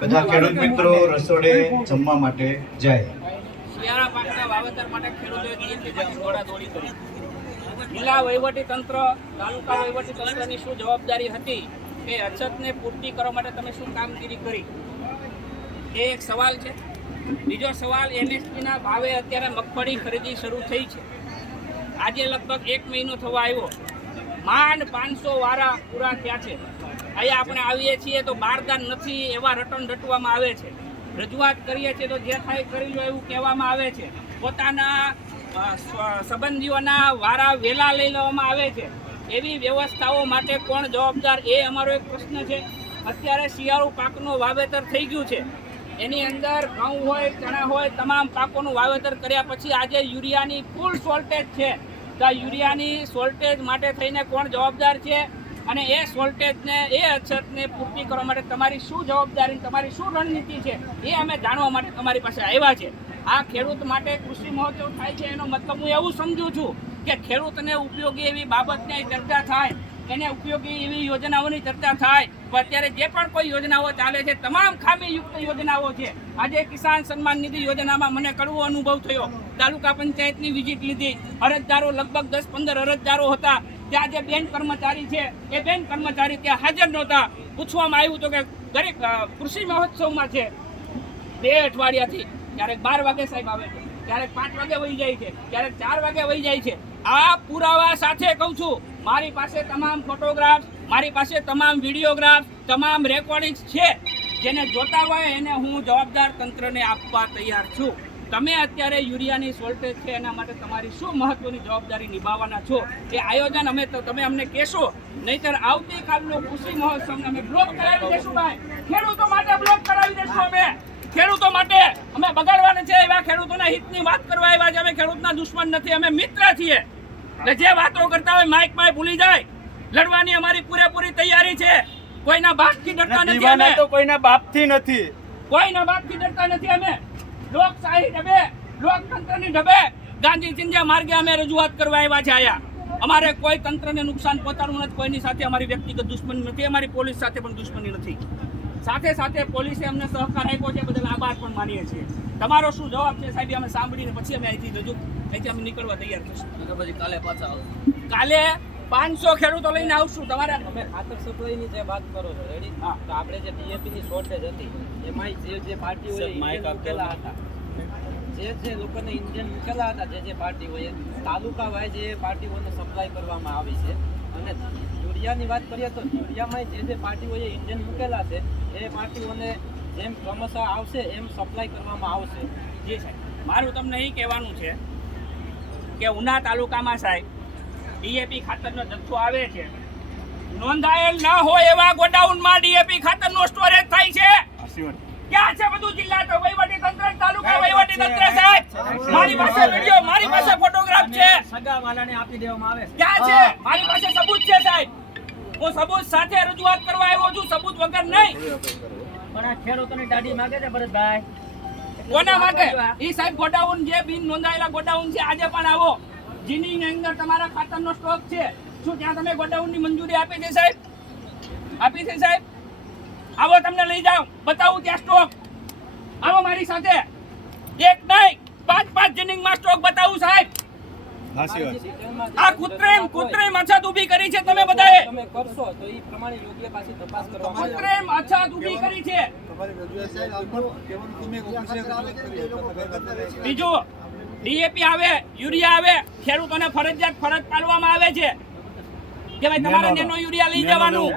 બધા ખેડૂત મિત્રો રસોડે જમવા માટે જાય. શિયાળા પાકના વાવેતર માટે ખેડૂતોએ કરી. જિલ્લા વહીવટી તંત્ર તાલુકા વહીવટી તંત્રની શું જવાબદારી હતી કે અછતને પૂર્તિ કરવા માટે તમે શું કામગીરી કરી? એ એક સવાલ છે. બીજો સવાલ NSP ના ભાવે અત્યારે મગફળી ખરીદી શરૂ થઈ છે. આજે લગભગ એક મહિનો થવા આવ્યો. માંડ પાંચસો વારા પૂરા થયા છે. અહીંયા આપણે આવીએ છીએ તો બારદાન નથી, એવા રટણ રટવામાં આવે છે. રજૂઆત કરીએ છીએ તો જે થાય કરી લો એવું કહેવામાં આવે છે. પોતાના સંબંધીઓના વારા વેલા લઈ લેવામાં આવે છે. એવી વ્યવસ્થાઓ માટે કોણ જવાબદાર એ અમારો એક પ્રશ્ન છે. અત્યારે શિયાળુ પાકનું વાવેતર થઈ ગયું છે. એની અંદર ઘઉં હોય, ચણા હોય, તમામ પાકોનું વાવેતર કર્યા પછી આજે યુરિયાની ફૂલ શોર્ટેજ છે. તો યુરિયાની શોર્ટેજ માટે થઈને કોણ જવાબદાર છે અને એ શોર્ટેજને એ અછતને પૂર્તિ કરવા માટે તમારી શું જવાબદારી તમારી શું રણનીતિ છે એ અમે જાણવા માટે તમારી પાસે આવ્યા છે. આ ખેડૂત માટે કૃષિ મહોત્સવ થાય છે એનો મતલબ હું એવું સમજુ છું કે ખેડૂતને ઉપયોગી એવી બાબતની ચર્ચા થાય એને ઉપયોગી એવી યોજનાઓની ચર્ચા થાય. અત્યારે જે પણ કોઈ યોજનાઓ ચાલે છે, તમામ ખામીયુક્ત યોજનાઓ છે. આજે કિસાન સન્માન નિધિ યોજનામાં મને કડવો અનુભવ થયો. તાલુકા પંચાયતની વિઝિટ લીધી. અરજદારો લગભગ દસ પંદર અરજદારો હતા. ત્યાં જે બેન કર્મચારી છે, એ બેન કર્મચારી ત્યાં હાજર નહોતા. પૂછવામાં આવ્યું હતું કે દરેક કૃષિ મહોત્સવમાં છે. બે અઠવાડિયાથી. ક્યારેક બાર વાગે સાહેબ આવે છે. ક્યારેક પાંચ વાગે વહી જાય છે. ક્યારેક ચાર વાગે વહી જાય છે. આ પુરાવા સાથે કહું છું, મારી પાસે તમામ ફોટોગ્રાફ્સ, મારી પાસે તમામ વિડીયોગ્રાફ તમામ રેકોર્ડિંગ્સ છે. જેને જોતા હોય એને હું જવાબદાર તંત્રને આપવા તૈયાર છું. તમે અત્યારે યુરિયાની શોર્ટેજ છે એના માટે તમારી શું મહત્વની જવાબદારી નિભાવવાના છો? એ આયોજન અમે તમે અમને કહેશો. નહીતર આવતીકાલનો કૃષિ મહોત્સવને અમે બ્લોક કરાવી દેશું, ભાઈ. ખેડૂતો માટે બ્લોક કરાવી દેશું અમે. ખેડૂતો માટે અમે બગાડવાના છે એવા ખેડૂતોના હિતની વાત કરવા આવ્યા છે. અમે ખેડૂતના દુશ્મન નથી. અમે મિત્ર છીએ. એટલે જે વાતો કરતા હોય માઇક માય ભૂલી જાય. લડવાની અમારી પૂરેપૂરી તૈયારી છે. કોઈના બાપથી ડરતા નથી અમે. તો કોઈના બાપથી નથી. કોઈના બાપથી ડરતા નથી અમે. લોકશાહી ડબે લોકતંત્રની ડબે ગાંધી ચિંજા માર્ગે અમે રજૂઆત કરવા આવ્યા છે આયા. અમારે કોઈ તંત્રને નુકસાન પહોંચાડવું નથી. કોઈની સાથે અમારી વ્યક્તિગત દુશ્મની નથી. અમારી પોલીસ સાથે પણ દુશ્મની નથી. સાથે સાથે પોલીસે અમને સહકાર આપ્યો છે બદલ આભાર પણ માનીએ છીએ. તમારો શું જવાબ છે સાહેબ? એ અમે સાંભળીને પછી અમે અહીંથી રજૂ અહીંથી અમે નીકળવા તૈયાર થશું. પછી કાલે પાછા આવો કાલે પાંચસો ખેડૂતો લઈને આવશું. તમારે તમે ખાતર સપ્લાયની જે વાત કરો છો રેડી હા. તો આપણે જે ડીએપી ની શોર્ટેજ હતી એમાં જે જે પાર્ટી હોય માઇક આપેલા હતા જે જે લોકોને ઇન્જિન મૂકેલા હતા જે જે પાર્ટીઓએ તાલુકા વાઇઝ એ પાર્ટીઓને સપ્લાય કરવામાં આવી છે. અને યુરિયાની વાત કરીએ તો યુરિયામાં જે જે પાર્ટીઓએ ઇન્જિન મૂકેલા છે એ પાર્ટીઓને જેમ ક્રમશઃ આવશે એમ સપ્લાય કરવામાં આવશે. જી સાહેબ. મારું તમને એ કહેવાનું છે કે ઉના તાલુકામાં સાહેબ ડીએપી ખાતરનો જથ્થો આવે છે. નોંધાયેલ ન હોય એવા ગોડાઉનમાં ડીએપી ખાતરનો સ્ટોરેજ થાય છે. ક્યાં છે બધું જિલ્લા તો વહીવટી તંત્ર તાલુકા વહીવટી તંત્ર સાહેબ મારી પાસે વિડિયો મારી પાસે ફોટોગ્રાફ છે. સગા વાલાને આપી દેવામાં આવે ક્યાં છે? મારી હું સબૂત સાથે રજૂઆત કરવા આવ્યો છું સબૂત વગર નહીં. પણ આ ખેડૂતોની દાઢી માંગે છે ભરતભાઈ. કોના માટે ઈ સાહેબ ગોડાઉન જે બિન નોંધાયેલા ગોડાઉન છે આજે પણ આવો. જેની અંદર તમારા ખાતરનો સ્ટોક છે. શું ત્યાં તમે ગોડાઉનની મંજૂરી આપી છે સાહેબ? આપી છે સાહેબ? આવો તમને લઈ જાઉં. બતાવું ત્યાં સ્ટોક. આવો મારી સાથે એક નહીં પાંચ પાંચ જિનિંગમાં સ્ટોક બતાવું સાહેબ આ કૃત્રિમ કૃત્રિમ અછત ઊભી કરી છે તમે બધાએ. તમે કરશો તો એ પ્રમાણે યોગ્ય પાસે તપાસ કરવામાં આવશે કૃત્રિમ અછત ઊભી કરી છે. બીજું ડીએપી આવે યુરિયા આવે ખેડૂતોને ફરજિયાત ફરજ પાડવામાં આવે છે. કે ભાઈ તમારે નેનો યુરિયા લઈ જવાનું?